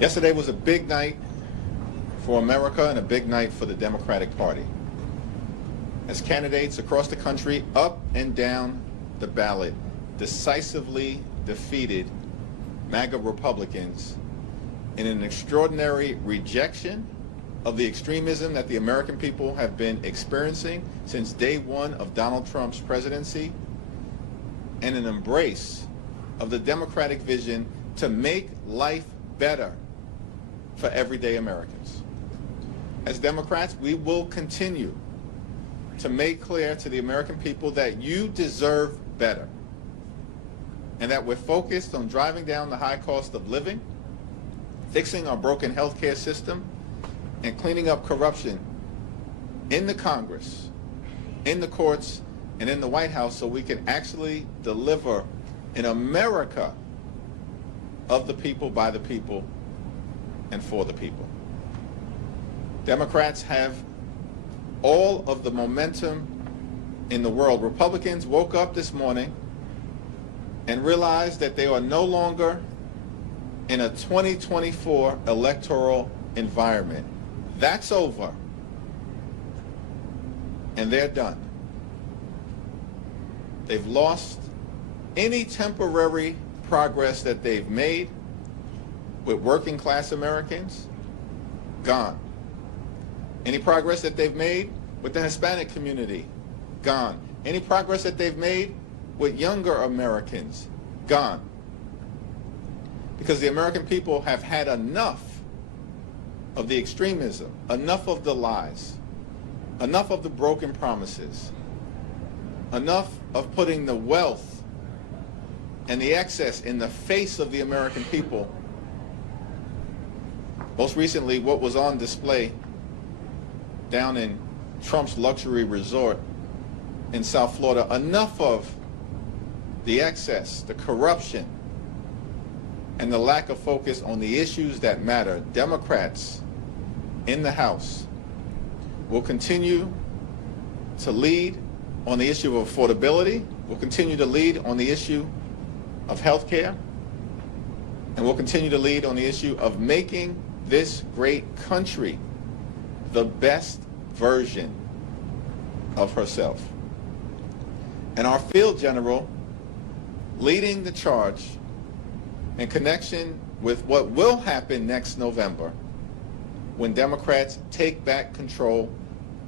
Yesterday was a big night for America and a big night for the Democratic Party, as candidates across the country, up and down the ballot, decisively defeated MAGA Republicans in an extraordinary rejection of the extremism that the American people have been experiencing since day one of Donald Trump's presidency, and an embrace of the Democratic vision to make life better for everyday Americans. As Democrats, we will continue to make clear to the American people that you deserve better, and that we're focused on driving down the high cost of living, fixing our broken healthcare system, and cleaning up corruption in the Congress, in the courts, and in the White House, so we can actually deliver an America of the people, by the people, and for the people. Democrats have all of the momentum in the world. Republicans woke up this morning and realized that they are no longer in a 2024 electoral environment. That's over, and they're done. They've lost any temporary progress that they've made with working class Americans, gone. Any progress that they've made with the Hispanic community, gone. Any progress that they've made with younger Americans, gone. Because the American people have had enough of the extremism, enough of the lies, enough of the broken promises, enough of putting the wealth and the excess in the face of the American people. Most recently, what was on display down in Trump's luxury resort in South Florida, enough of the excess, the corruption, and the lack of focus on the issues that matter. Democrats in the House will continue to lead on the issue of affordability, will continue to lead on the issue of health care, and will continue to lead on the issue of making this great country the best version of herself. And our field general leading the charge in connection with what will happen next November when Democrats take back control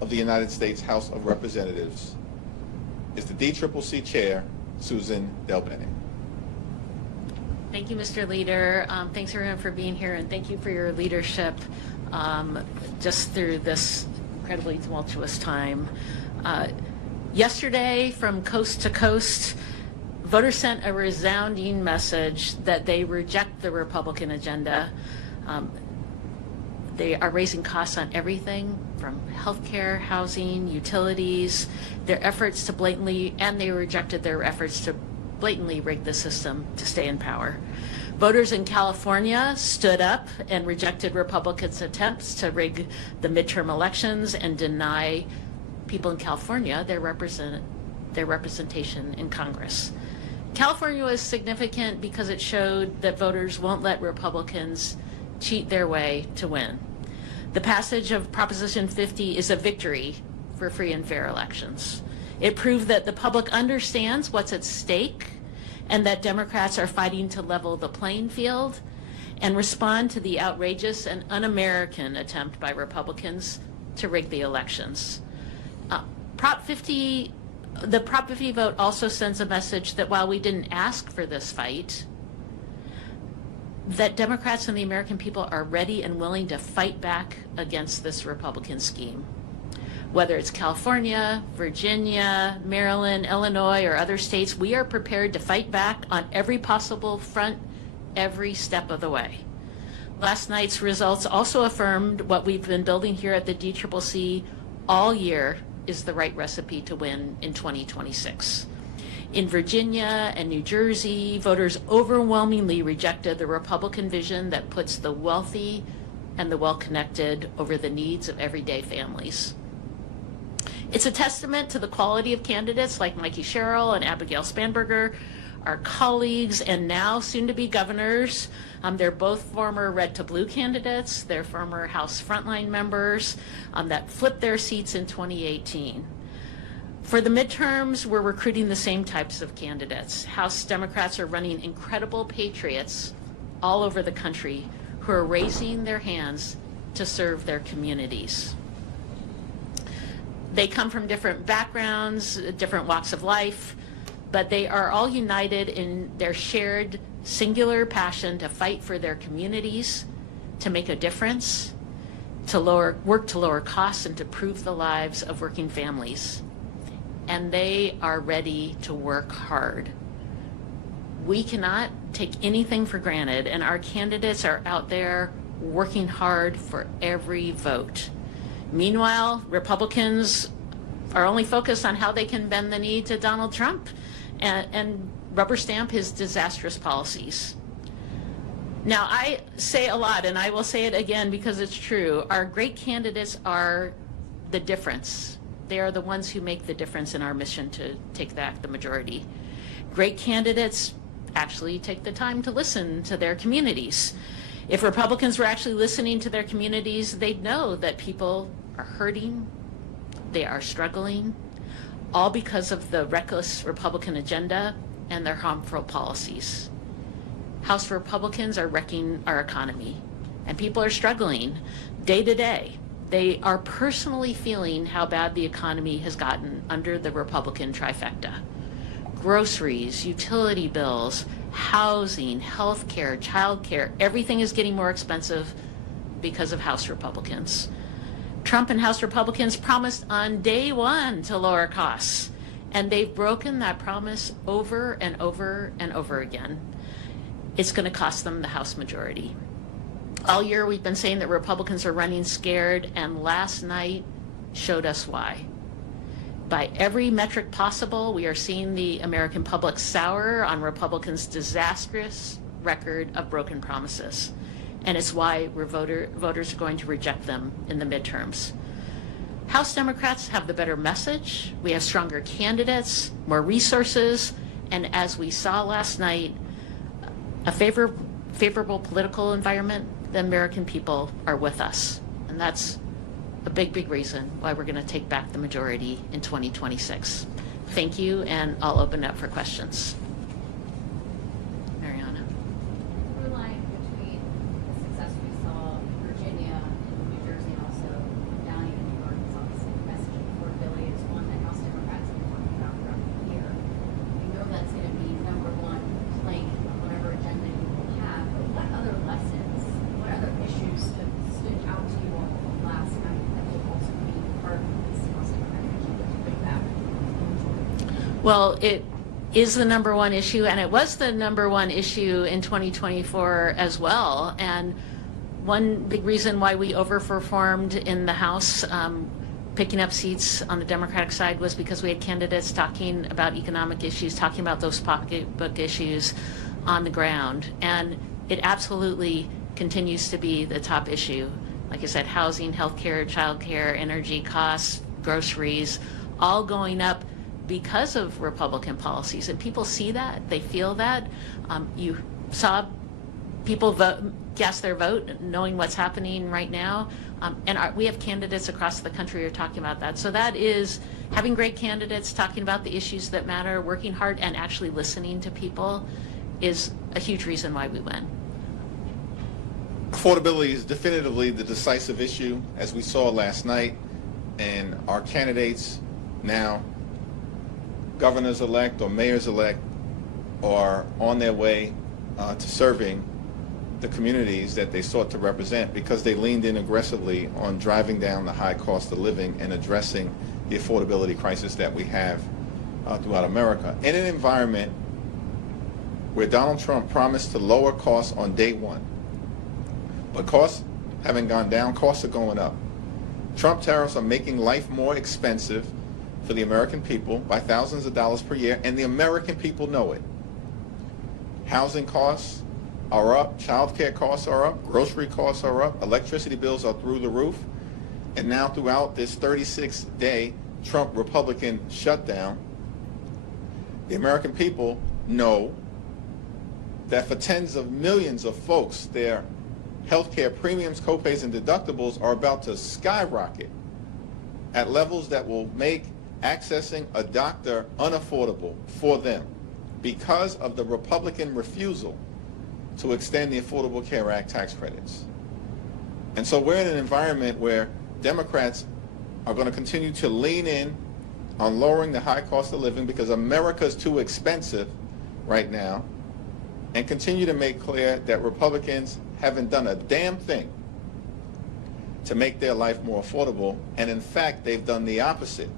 of the United States House of Representatives is the DCCC chair, Susan DelBene. Thank you, Mr. Leader. Thanks everyone for being here, and thank you for your leadership just through this incredibly tumultuous time. Yesterday, from coast to coast, voters sent a resounding message that they reject the Republican agenda. They are raising costs on everything from healthcare, housing, utilities, their efforts to blatantly, and they rejected their efforts to blatantly rig the system to stay in power. Voters in California stood up and rejected Republicans' attempts to rig the midterm elections and deny people in California their representation in Congress. California was significant because it showed that voters won't let Republicans cheat their way to win. The passage of Proposition 50 is a victory for free and fair elections. It proved that the public understands what's at stake and that Democrats are fighting to level the playing field and respond to the outrageous and un-American attempt by Republicans to rig the elections. The Prop 50 vote also sends a message that while we didn't ask for this fight, that Democrats and the American people are ready and willing to fight back against this Republican scheme. Whether it's California, Virginia, Maryland, Illinois, or other states, we are prepared to fight back on every possible front, every step of the way. Last night's results also affirmed what we've been building here at the DCCC all year is the right recipe to win in 2026. In Virginia and New Jersey, voters overwhelmingly rejected the Republican vision that puts the wealthy and the well-connected over the needs of everyday families. It's a testament to the quality of candidates like Mikey Sherrill and Abigail Spanberger, our colleagues and now soon-to-be governors. They're both former red to blue candidates. They're former House frontline members that flipped their seats in 2018. For the midterms, we're recruiting the same types of candidates. House Democrats are running incredible patriots all over the country who are raising their hands to serve their communities. They come from different backgrounds, different walks of life, but they are all united in their shared singular passion to fight for their communities, to make a difference, to work to lower costs and to improve the lives of working families. And they are ready to work hard. We cannot take anything for granted, and our candidates are out there working hard for every vote. Meanwhile, Republicans are only focused on how they can bend the knee to Donald Trump and rubber stamp his disastrous policies. Now, I say a lot, and I will say it again because it's true. Our great candidates are the difference. They are the ones who make the difference in our mission to take back the majority. Great candidates actually take the time to listen to their communities. If Republicans were actually listening to their communities, they'd know that people are hurting, they are struggling, all because of the reckless Republican agenda and their harmful policies. House Republicans are wrecking our economy, and people are struggling day to day. They are personally feeling how bad the economy has gotten under the Republican trifecta. Groceries, utility bills, housing, health care, child care, everything is getting more expensive because of House Republicans. Trump and House Republicans promised on day one to lower costs, and they've broken that promise over and over and over again. It's going to cost them the House majority. All year we've been saying that Republicans are running scared, and last night showed us why. By every metric possible, we are seeing the American public sour on Republicans' disastrous record of broken promises. And it's why voters are going to reject them in the midterms. House Democrats have the better message. We have stronger candidates, more resources, and as we saw last night, a favorable political environment. The American people are with us. And that's a big, big reason why we're going to take back the majority in 2026. Thank you, and I'll open up for questions. Mariana. Through line between the success we saw in Virginia and New Jersey and also down even New York is obviously the message of affordability is one that House Democrats have been talking about throughout the year. We know that's going to be number one plank on whatever agenda you will have, but what other lessons, what other issues stood out to you all last night that will also be part of this House Democratic agenda to bring back? Well, it is the number one issue, and it was the number one issue in 2024 as well. And one big reason why we overperformed in the House, picking up seats on the Democratic side, was because we had candidates talking about economic issues, talking about those pocketbook issues on the ground. And it absolutely continues to be the top issue. Like I said, housing, healthcare, childcare, energy costs, groceries, all going up because of Republican policies. And people see that, they feel that. You saw people cast their vote knowing what's happening right now. We have candidates across the country who are talking about that. So that is having great candidates talking about the issues that matter, working hard, and actually listening to people is a huge reason why we win. Affordability is definitively the decisive issue, as we saw last night, and our candidates now, governors-elect or mayors-elect, are on their way to serving the communities that they sought to represent because they leaned in aggressively on driving down the high cost of living and addressing the affordability crisis that we have throughout America. In an environment where Donald Trump promised to lower costs on day one, but costs haven't gone down, costs are going up. Trump tariffs are making life more expensive for the American people by thousands of dollars per year, and the American people know it. Housing costs are up, child care costs are up, grocery costs are up, electricity bills are through the roof, and now throughout this 36-day Trump Republican shutdown, the American people know that for tens of millions of folks, their healthcare premiums, copays, and deductibles are about to skyrocket at levels that will make accessing a doctor unaffordable for them because of the Republican refusal to extend the Affordable Care Act tax credits. And so we're in an environment where Democrats are going to continue to lean in on lowering the high cost of living because America's too expensive right now, and continue to make clear that Republicans haven't done a damn thing to make their life more affordable, and in fact they've done the opposite,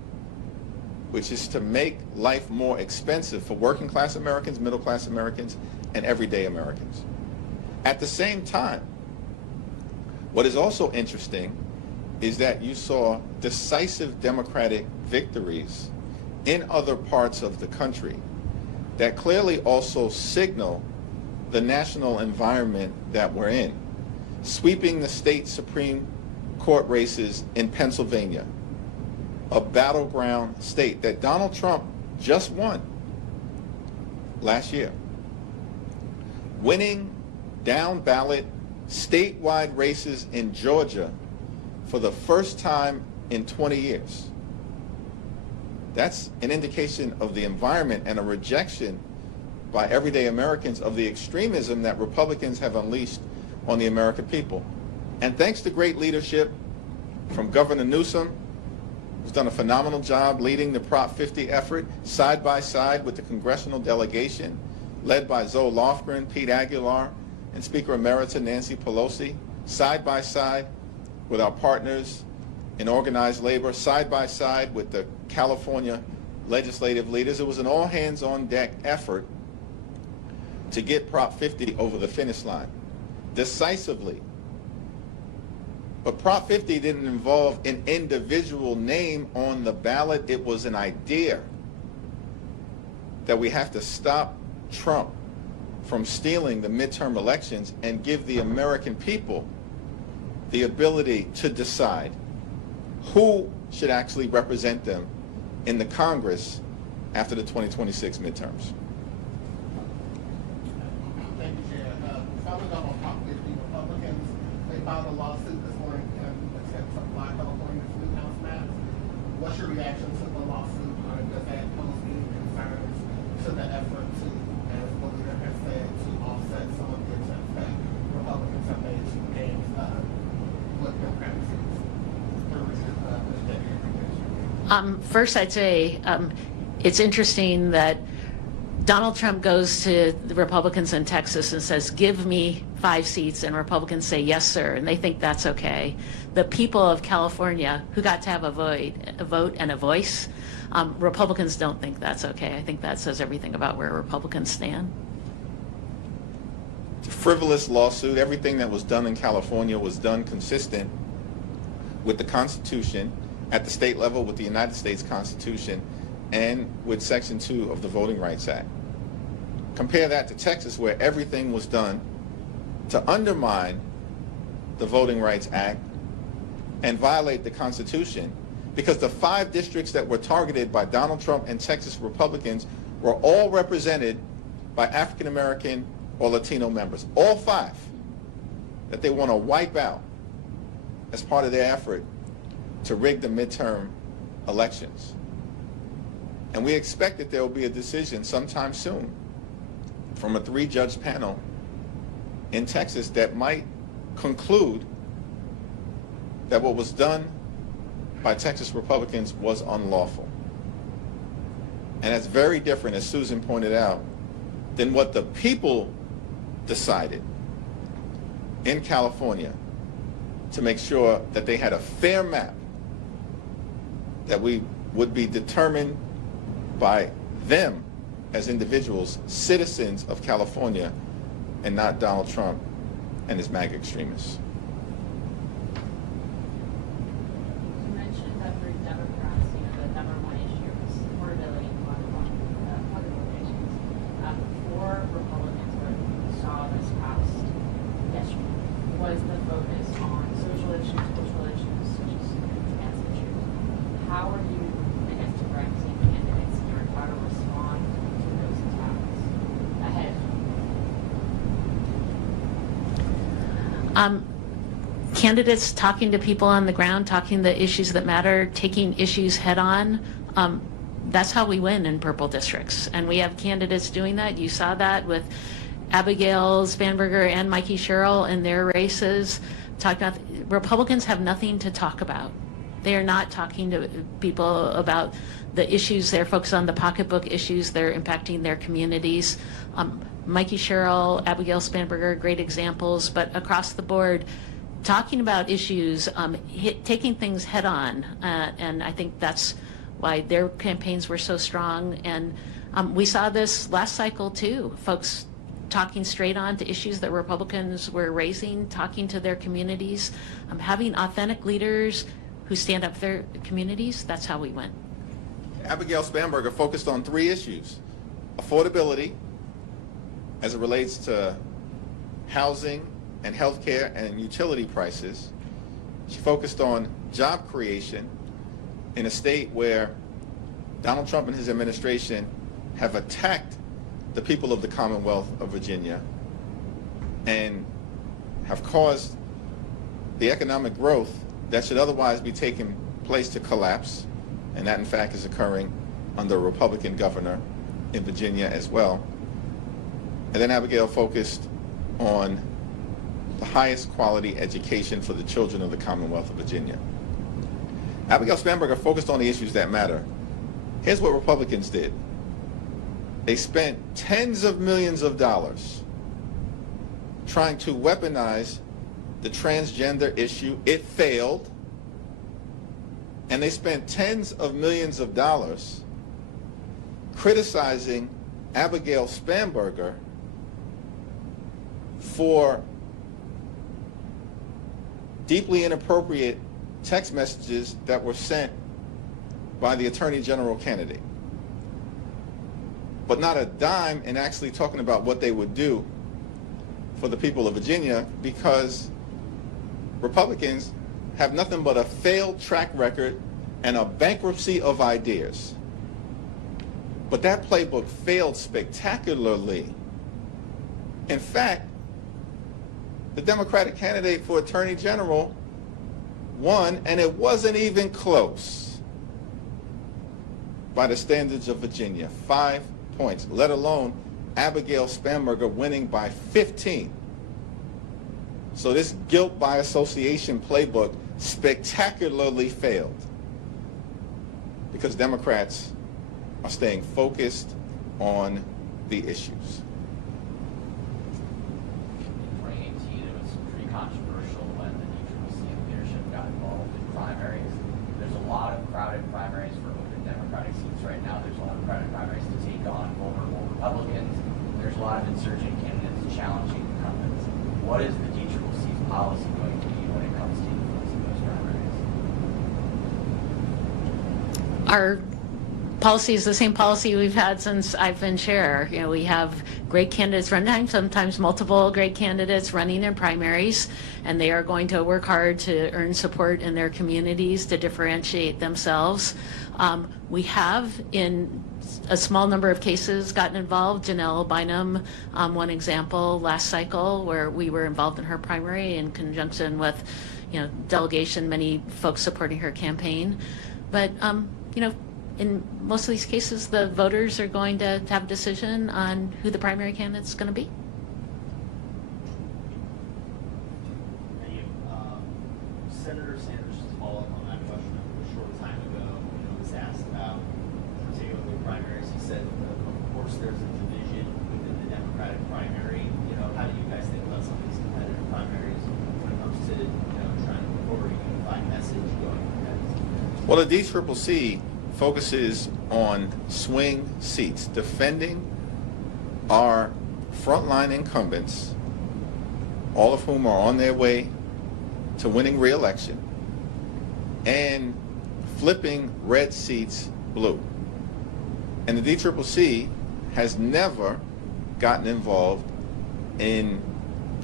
which is to make life more expensive for working class Americans, middle class Americans, and everyday Americans. At the same time, what is also interesting is that you saw decisive Democratic victories in other parts of the country that clearly also signal the national environment that we're in. Sweeping the state Supreme Court races in Pennsylvania, a battleground state that Donald Trump just won last year. Winning down ballot statewide races in Georgia for the first time in 20 years. That's an indication of the environment and a rejection by everyday Americans of the extremism that Republicans have unleashed on the American people. And thanks to great leadership from Governor Newsom, who's done a phenomenal job leading the Prop 50 effort side by side with the congressional delegation led by Zoe Lofgren, Pete Aguilar, and Speaker Emerita Nancy Pelosi, side by side with our partners in organized labor, side by side with the California legislative leaders. It was an all-hands-on-deck effort to get Prop 50 over the finish line decisively. But Prop 50 didn't involve an individual name on the ballot. It was an idea that we have to stop Trump from stealing the midterm elections and give the American people the ability to decide who should actually represent them in the Congress after the 2026 midterms. Thank you, Chair. Following up on Prop 50, Republicans, they filed a lawsuit this morning in an attempt to apply California's new house maps. What's your reaction to the lawsuit? Does that pose any concerns to the effort to, as the leader has said, to offset some of the attempts that Republicans have made to gain what Democrats see through this legislative administration? First, I'd say it's interesting that Donald Trump goes to the Republicans in Texas and says, give me 5 seats, and Republicans say, yes, sir, and they think that's okay. The people of California, who got to have a vote and a voice, Republicans don't think that's okay. I think that says everything about where Republicans stand. It's a frivolous lawsuit. Everything that was done in California was done consistent with the Constitution at the state level, with the United States Constitution, and with Section 2 of the Voting Rights Act. Compare that to Texas, where everything was done to undermine the Voting Rights Act and violate the Constitution, because the 5 districts that were targeted by Donald Trump and Texas Republicans were all represented by African American or Latino members. All 5 that they want to wipe out as part of their effort to rig the midterm elections. And we expect that there will be a decision sometime soon from a 3-judge panel in Texas that might conclude that what was done by Texas Republicans was unlawful. And that's very different, as Susan pointed out, than what the people decided in California to make sure that they had a fair map that we would be determined by them as individuals, citizens of California, and not Donald Trump and his MAGA extremists. You mentioned that for Democrats, the number one issue is affordability and other limitations. For Republicans, what we saw this past yesterday was the focus on social issues, cultural issues, such as trans issues. How are you, I guess, directing candidates here how to respond to those attacks? Candidates talking to people on the ground, talking the issues that matter, taking issues head on. That's how we win in purple districts. And we have candidates doing that. You saw that with Abigail Spanberger and Mikey Sherrill in their races. Talking about, Republicans have nothing to talk about. They are not talking to people about the issues. They're focused on the pocketbook issues that are impacting their communities. Mikey Sherrill, Abigail Spanberger, great examples, but across the board, talking about issues, taking things head on, and I think that's why their campaigns were so strong. And we saw this last cycle too, folks talking straight on to issues that Republicans were raising, talking to their communities, having authentic leaders who stand up for their communities. That's how we win. Abigail Spanberger focused on 3 issues: affordability, as it relates to housing and healthcare and utility prices. She focused on job creation in a state where Donald Trump and his administration have attacked the people of the Commonwealth of Virginia and have caused the economic growth that should otherwise be taking place to collapse, and that in fact is occurring under a Republican governor in Virginia as well. And then Abigail focused on the highest quality education for the children of the Commonwealth of Virginia. Abigail Spanberger focused on the issues that matter. Here's what Republicans did. They spent tens of millions of dollars trying to weaponize the transgender issue. It failed. And they spent tens of millions of dollars criticizing Abigail Spanberger for deeply inappropriate text messages that were sent by the Attorney General candidate, but not a dime in actually talking about what they would do for the people of Virginia, because Republicans have nothing but a failed track record and a bankruptcy of ideas. But that playbook failed spectacularly. In fact, the Democratic candidate for Attorney General won, and it wasn't even close by the standards of Virginia. 5 points, let alone Abigail Spanberger winning by 15. So this guilt by association playbook spectacularly failed because Democrats are staying focused on the issues. Controversial when the DCCC leadership got involved in primaries. There's a lot of crowded primaries for open Democratic seats right now. There's a lot of crowded primaries to take on vulnerable Republicans. There's a lot of insurgent candidates challenging incumbents. What is the DCCC's policy going to be when it comes to influencing those primaries? Our policy is the same policy we've had since I've been chair. You know, we have great candidates running, sometimes multiple great candidates running in primaries, and they are going to work hard to earn support in their communities to differentiate themselves. We have, in a small number of cases, gotten involved. Janelle Bynum, one example last cycle, where we were involved in her primary in conjunction with, delegation, many folks supporting her campaign. But, in most of these cases, the voters are going to have a decision on who the primary candidate is going to be. Senator Sanders, just to follow up on that question, a short time ago, was asked about particularly primaries. He said, of course, there's a division within the Democratic primary. How do you guys think about some of these competitive primaries when it comes to trying to forward a unified message going ahead? Well, the DCCC focuses on swing seats, defending our frontline incumbents, all of whom are on their way to winning re-election, and flipping red seats blue. And the DCCC has never gotten involved in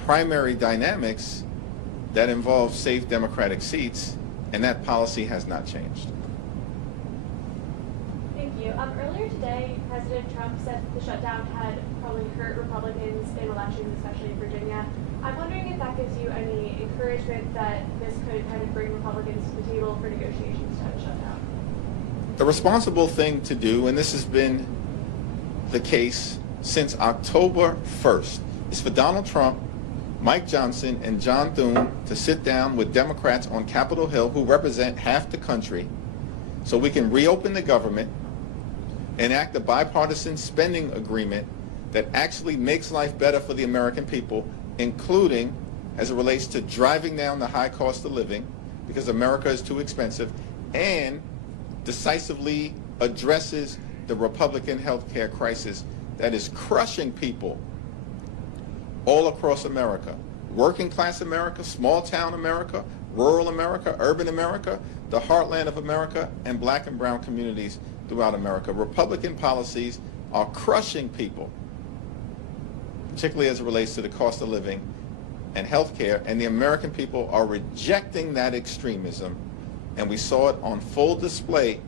primary dynamics that involve safe Democratic seats, and that policy has not changed. Earlier today, President Trump said the shutdown had probably hurt Republicans in elections, especially in Virginia. I'm wondering if that gives you any encouragement that this could kind of bring Republicans to the table for negotiations to have a shutdown? The responsible thing to do, and this has been the case since October 1st, is for Donald Trump, Mike Johnson, and John Thune to sit down with Democrats on Capitol Hill who represent half the country so we can reopen the government, enact a bipartisan spending agreement that actually makes life better for the American people, including as it relates to driving down the high cost of living because America is too expensive, and decisively addresses the Republican health care crisis that is crushing people all across America. Working class America, small town America, rural America, urban America, the heartland of America, and black and brown communities throughout America. Republican policies are crushing people, particularly as it relates to the cost of living and health care, and the American people are rejecting that extremism, and we saw it on full display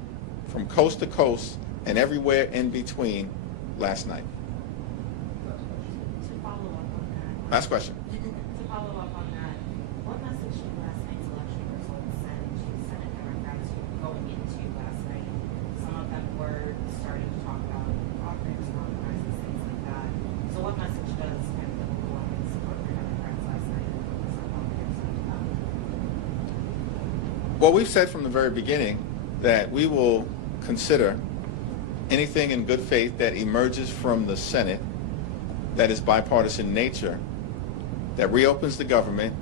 from coast to coast and everywhere in between last night. To follow up on that. Last question. To follow up on that, what message did last night's election results send to Senate Democrats going into last night? Some of them were starting to talk about offerings, compromises, things like that. So what message does kind of the overwhelming support for Democrats last night send about? Well, we've said from the very beginning that we will consider anything in good faith that emerges from the Senate that is bipartisan in nature, that reopens the government,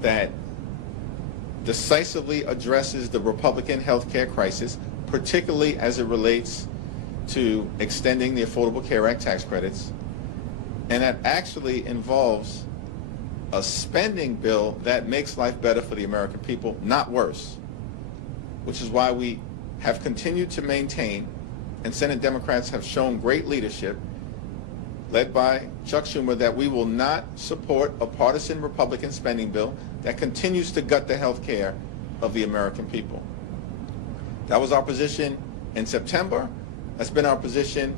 that decisively addresses the Republican health care crisis, particularly as it relates to extending the Affordable Care Act tax credits, and that actually involves a spending bill that makes life better for the American people, not worse, which is why we have continued to maintain, and Senate Democrats have shown great leadership, led by Chuck Schumer, that we will not support a partisan Republican spending bill that continues to gut the health care of the American people. That was our position in September. That's been our position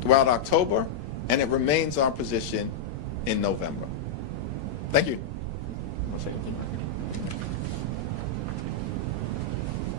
throughout October, and it remains our position in November. Thank you.